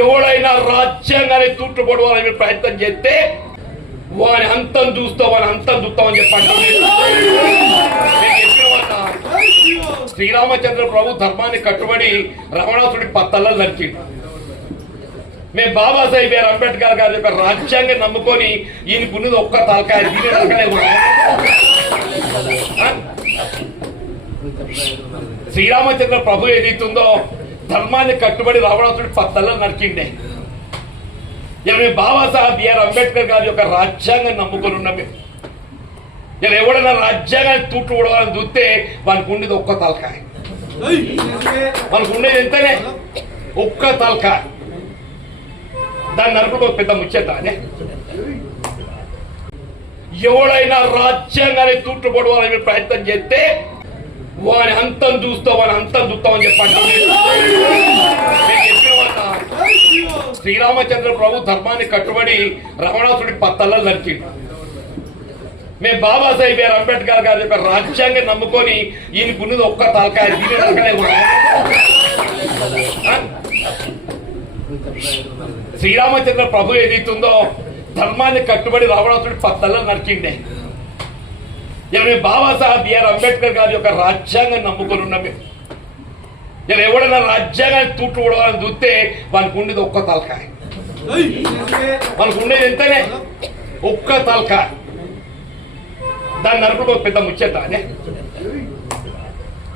ఎవడైనా రాజ్యాంగాన్ని తూట్టుపడవాలని ప్రయత్నం చేస్తే వాని అంతం చూస్తామని చెప్పండి. శ్రీరామచంద్ర ప్రభు ధర్మాన్ని కట్టుబడి రావణాసుడి పత్తల్లో నరిచిండు. మేము బాబాసాహెబ్ బిఆర్ అంబేద్కర్ గారి యొక్క రాజ్యాంగం నమ్ముకొని ఈయనకున్నది ఒక్క తలకాయ శ్రీరామచంద్ర ప్రభు ఏదైతుందో ధర్మాన్ని కట్టుబడి రావణాసుడి పత్తల్లో నరికిండే. ఇలా మేము బాబాసాహెబ్ బిఆర్ అంబేద్కర్ గారి యొక్క రాజ్యాంగం నమ్ముకొని ఉన్నాం. ఇలా ఎవడైనా రాజ్యాంగాన్ని తూట్లు పడవాలని చూస్తే వానికి ఉండేది ఒక్క తలకాయ. మనకు ఉండేది ఎంతనే ఒక్క తలకాయ. దాన్ని నరకడం ఒక పెద్ద ముచ్చట. ఎవడైనా రాజ్యాంగాన్ని తూట్లు పడవాలని ప్రయత్నం చేస్తే వాని అంతం చూస్తామని చెప్పండి. శ్రీరామచంద్ర ప్రభు ధర్మాన్ని కట్టుబడి రావణాసుడి పత్తల్లో నరిచిండు. మేము బాబాసాహెబ్ బిఆర్ అంబేద్కర్ గారి యొక్క రాజ్యాంగం నమ్ముకొని ఈయనకున్నది ఒక్క తలకాయ శ్రీరామచంద్ర ప్రభు ఏదైతుందో ధర్మాన్ని కట్టుబడి రావణాసుడి పత్తల్లో నరికిండే. ఇలా మేము బాబాసాహెబ్ బిఆర్ అంబేద్కర్ గారి యొక్క రాజ్యాంగం నమ్ముకొని ఉన్నాం. ఇలా ఎవడైనా రాజ్యాంగాన్ని తూట్లు పడవాలని చూస్తే వానికి ఉండేది ఒక్క తలకాయ. మనకు ఉండేది ఎంతనే ఒక్క తలకాయ. దాన్ని నరకడం ఒక పెద్ద ముచ్చట.